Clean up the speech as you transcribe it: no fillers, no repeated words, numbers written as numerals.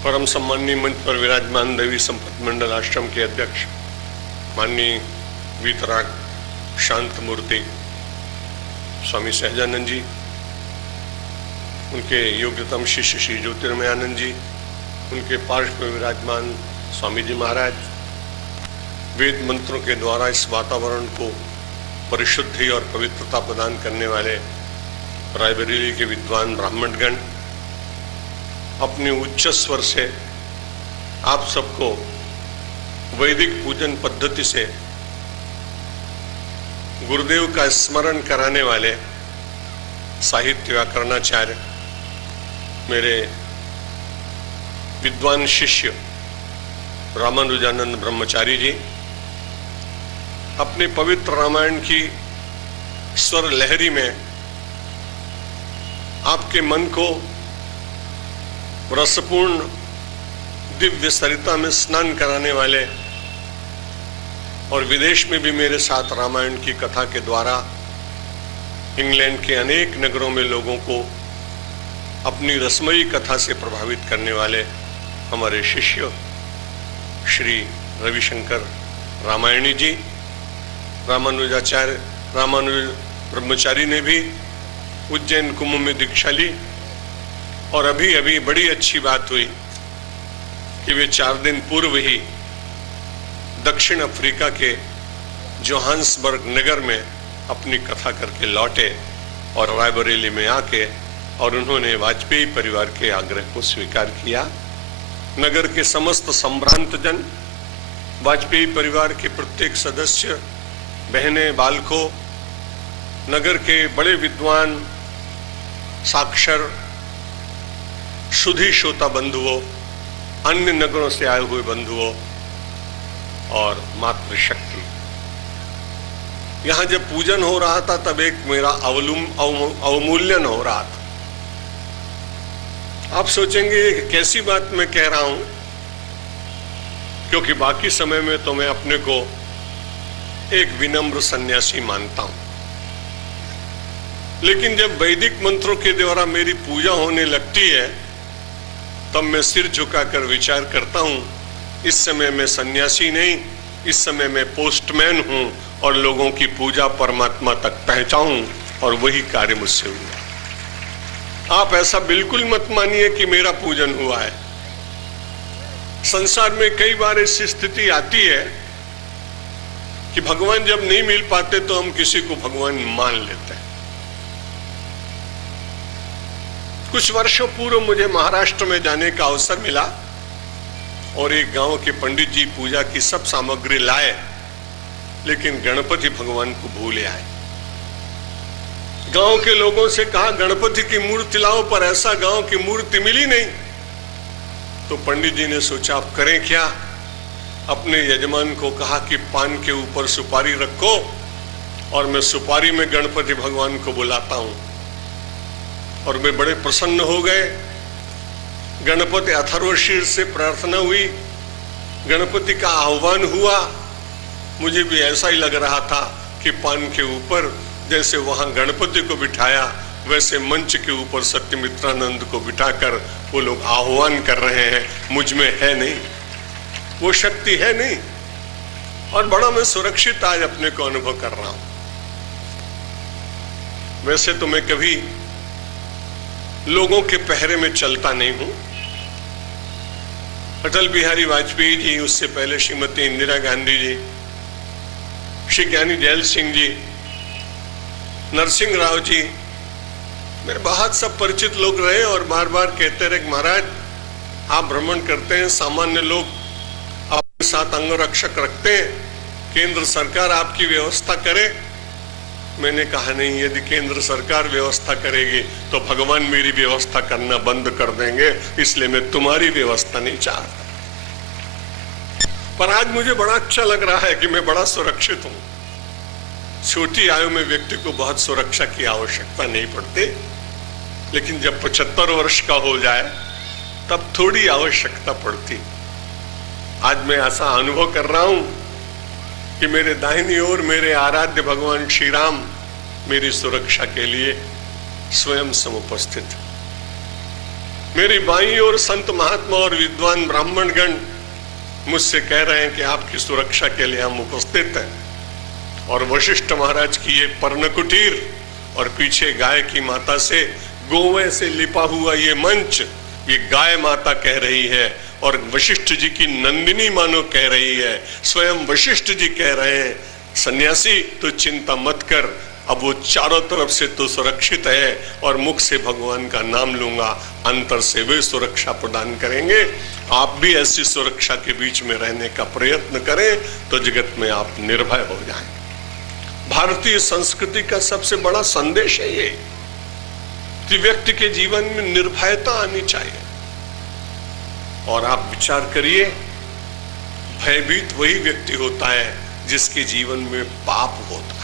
परम सम्माननीय मंच पर विराजमान देवी संपत मंडल आश्रम के अध्यक्ष माननीय वीतराग शांत मूर्ति स्वामी सहजानंद जी, उनके योग्यतम शिष्य श्री ज्योतिर्मयानंद जी, उनके पार्श्व में विराजमान स्वामी जी महाराज, वेद मंत्रों के द्वारा इस वातावरण को परिशुद्धि और पवित्रता प्रदान करने वाले रायबरेली के विद्वान ब्राह्मणगण, अपने उच्च स्वर से आप सबको वैदिक पूजन पद्धति से गुरुदेव का स्मरण कराने वाले साहित्य व्याकरणाचार्य मेरे विद्वान शिष्य रामानुजानंद ब्रह्मचारी जी, अपने पवित्र रामायण की स्वर लहरी में आपके मन को रसपूर्ण दिव्य सरिता में स्नान कराने वाले और विदेश में भी मेरे साथ रामायण की कथा के द्वारा इंग्लैंड के अनेक नगरों में लोगों को अपनी रसमयी कथा से प्रभावित करने वाले हमारे शिष्य श्री रविशंकर रामायणी जी, रामानुजाचार्य रामानुज ब्रह्मचारी ने भी उज्जैन कुंभ में दीक्षा ली। और अभी अभी बड़ी अच्छी बात हुई कि वे 4 दिन पूर्व ही दक्षिण अफ्रीका के जोहान्सबर्ग नगर में अपनी कथा करके लौटे और रायबरेली में आके और उन्होंने वाजपेयी परिवार के आग्रह को स्वीकार किया। नगर के समस्त संभ्रांत जन, वाजपेयी परिवार के प्रत्येक सदस्य, बहनें, बालकों, नगर के बड़े विद्वान, साक्षर, सुधी श्रोता बंधुओं, अन्य नगरों से आए हुए बंधुओं और मातृशक्ति, यहां जब पूजन हो रहा था तब एक मेरा अवमूल्यन हो रहा था। आप सोचेंगे कैसी बात मैं कह रहा हूं, क्योंकि बाकी समय में तो मैं अपने को एक विनम्र सन्यासी मानता हूं, लेकिन जब वैदिक मंत्रों के द्वारा मेरी पूजा होने लगती है तब मैं सिर झुकाकर विचार करता हूं, इस समय मैं सन्यासी नहीं, इस समय मैं पोस्टमैन हूं और लोगों की पूजा परमात्मा तक पहुंचाऊं, और वही कार्य मुझसे हुआ। आप ऐसा बिल्कुल मत मानिए कि मेरा पूजन हुआ है। संसार में कई बार ऐसी स्थिति आती है कि भगवान जब नहीं मिल पाते तो हम किसी को भगवान मान लेते हैं। कुछ वर्षों पूर्व मुझे महाराष्ट्र में जाने का अवसर मिला और एक गांव के पंडित जी पूजा की सब सामग्री लाए, लेकिन गणपति भगवान को भूले आए। गांव के लोगों से कहा गणपति की मूर्ति लाओ, पर ऐसा गांव की मूर्ति मिली नहीं। तो पंडित जी ने सोचा आप करें क्या। अपने यजमान को कहा कि पान के ऊपर सुपारी रखो और मैं सुपारी में गणपति भगवान को बुलाता हूं। और वे बड़े प्रसन्न हो गए। गणपति अथर्वशीर से प्रार्थना हुई, गणपति का आह्वान हुआ। मुझे भी ऐसा ही लग रहा था कि पान के ऊपर जैसे वहां गणपति को बिठाया, वैसे मंच के ऊपर सत्यमित्रानंद को बिठाकर वो लोग आह्वान कर रहे हैं। मुझ में है नहीं, वो शक्ति है नहीं, और बड़ा मैं सुरक्षित आज अपने को अनुभव कर रहा हूं। वैसे तो मैं कभी लोगों के पहरे में चलता नहीं हूं। अटल बिहारी वाजपेयी जी, उससे पहले श्रीमती इंदिरा गांधी जी, श्री ज्ञानी जैल सिंह जी, नरसिंह राव जी, मेरे बहुत सब परिचित लोग रहे और बार बार कहते रहे महाराज आप भ्रमण करते हैं, सामान्य लोग आपके साथ अंगरक्षक रखते हैं, केंद्र सरकार आपकी व्यवस्था करे। मैंने कहा नहीं, यदि केंद्र सरकार व्यवस्था करेगी तो भगवान मेरी व्यवस्था करना बंद कर देंगे, इसलिए मैं तुम्हारी व्यवस्था नहीं चाहता। पर आज मुझे बड़ा अच्छा लग रहा है कि मैं बड़ा सुरक्षित हूं। छोटी आयु में व्यक्ति को बहुत सुरक्षा की आवश्यकता नहीं पड़ती, लेकिन जब 75 वर्ष का हो जाए तब थोड़ी आवश्यकता पड़ती। आज मैं ऐसा अनुभव कर रहा हूं कि मेरे दाहिनी ओर मेरे आराध्य भगवान श्री राम मेरी सुरक्षा के लिए स्वयं समुपस्थित। मेरी बाईं ओर संत महात्मा और विद्वान ब्राह्मणगण मुझसे कह रहे हैं कि आपकी सुरक्षा के लिए हम उपस्थित हैं। और वशिष्ठ महाराज की ये पर्ण कुटीर और पीछे गाय की माता से, गोवे से लिपा हुआ ये मंच, ये गाय माता कह रही है और वशिष्ठ जी की नंदिनी मानो कह रही है। स्वयं वशिष्ठ जी कह रहे हैं, सन्यासी तो चिंता मत कर, अब वो चारों तरफ से तो सुरक्षित है और मुख से भगवान का नाम लूंगा, अंतर से वे सुरक्षा प्रदान करेंगे। आप भी ऐसी सुरक्षा के बीच में रहने का प्रयत्न करें तो जगत में आप निर्भय हो जाएं। भारतीय संस्कृति का सबसे बड़ा संदेश है ये कि व्यक्ति के जीवन में निर्भयता आनी चाहिए। और आप विचार करिए, भयभीत वही व्यक्ति होता है जिसके जीवन में पाप होता है।